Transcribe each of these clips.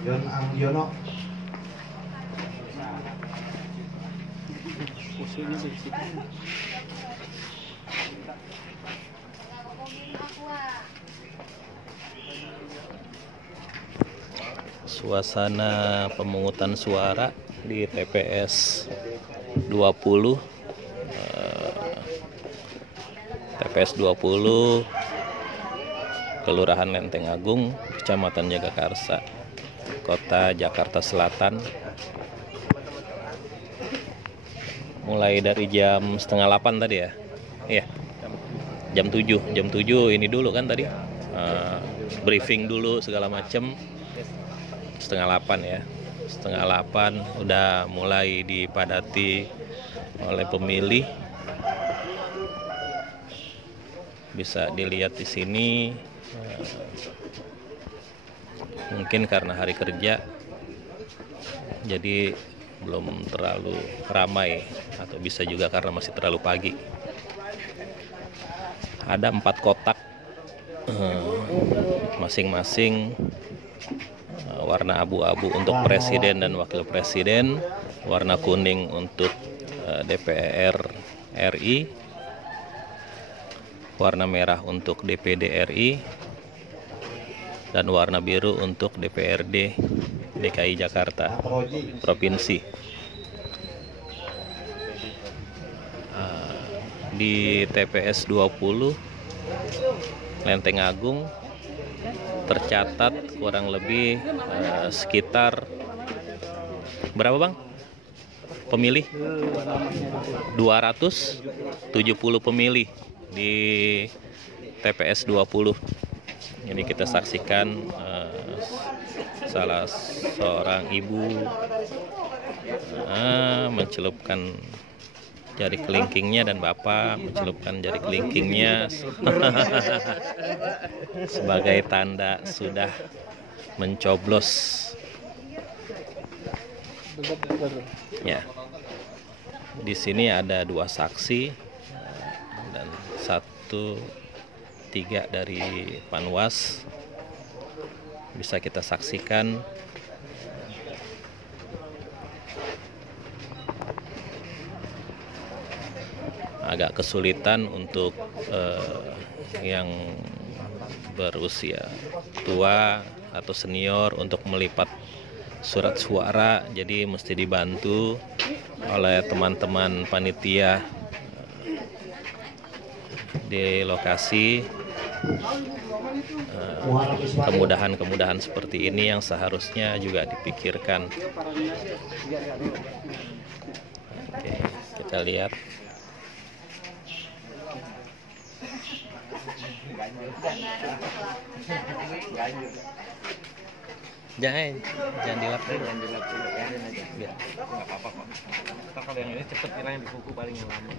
Yon Angyono. Suasana pemungutan suara di TPS 20 TPS 20 Kelurahan Lenteng Agung, Kecamatan Jagakarsa, Kota Jakarta Selatan. Mulai dari jam setengah 8 tadi ya. Iya. Jam 7 ini dulu kan tadi. Briefing dulu segala macem. Setengah 8 ya. Setengah 8 udah mulai dipadati oleh pemilih. Bisa dilihat di sini. Mungkin karena hari kerja jadi belum terlalu ramai, atau bisa juga karena masih terlalu pagi. Ada 4 kotak masing-masing warna abu-abu untuk presiden dan wakil presiden, warna kuning untuk DPR RI, warna merah untuk DPD RI, dan warna biru untuk DPRD DKI Jakarta Provinsi. Di TPS 20 Lenteng Agung tercatat kurang lebih sekitar berapa Bang? Pemilih? 270 pemilih di TPS 20. Ini kita saksikan salah seorang ibu mencelupkan jari kelingkingnya dan bapak mencelupkan jari kelingkingnya sebagai tanda sudah mencoblos. Ya, di sini ada 2 saksi dan 3 dari Panwas. Bisa kita saksikan agak kesulitan untuk yang berusia tua atau senior untuk melipat surat suara, jadi mesti dibantu oleh teman-teman panitia di lokasi. Kemudahan-kemudahan seperti ini yang seharusnya juga dipikirkan. Oke, kita lihat. Jangan dilap dulu. Biar nggak apa-apa kok. Ntar kalau yang ini cepet hilang, yang di kuku paling yang lama.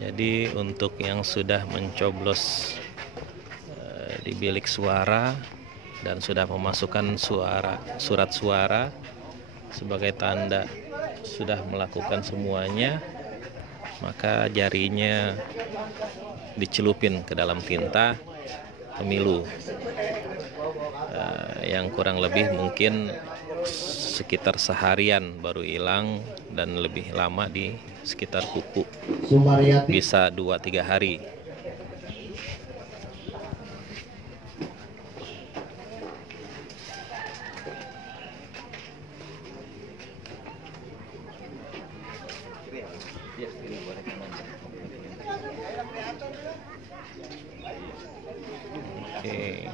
Jadi untuk yang sudah mencoblos di bilik suara dan sudah memasukkan surat suara sebagai tanda sudah melakukan semuanya, maka jarinya dicelupin ke dalam tinta pemilu yang kurang lebih mungkin sekitar seharian baru hilang, dan lebih lama di sekitar kuku, bisa 2-3 hari. Oke.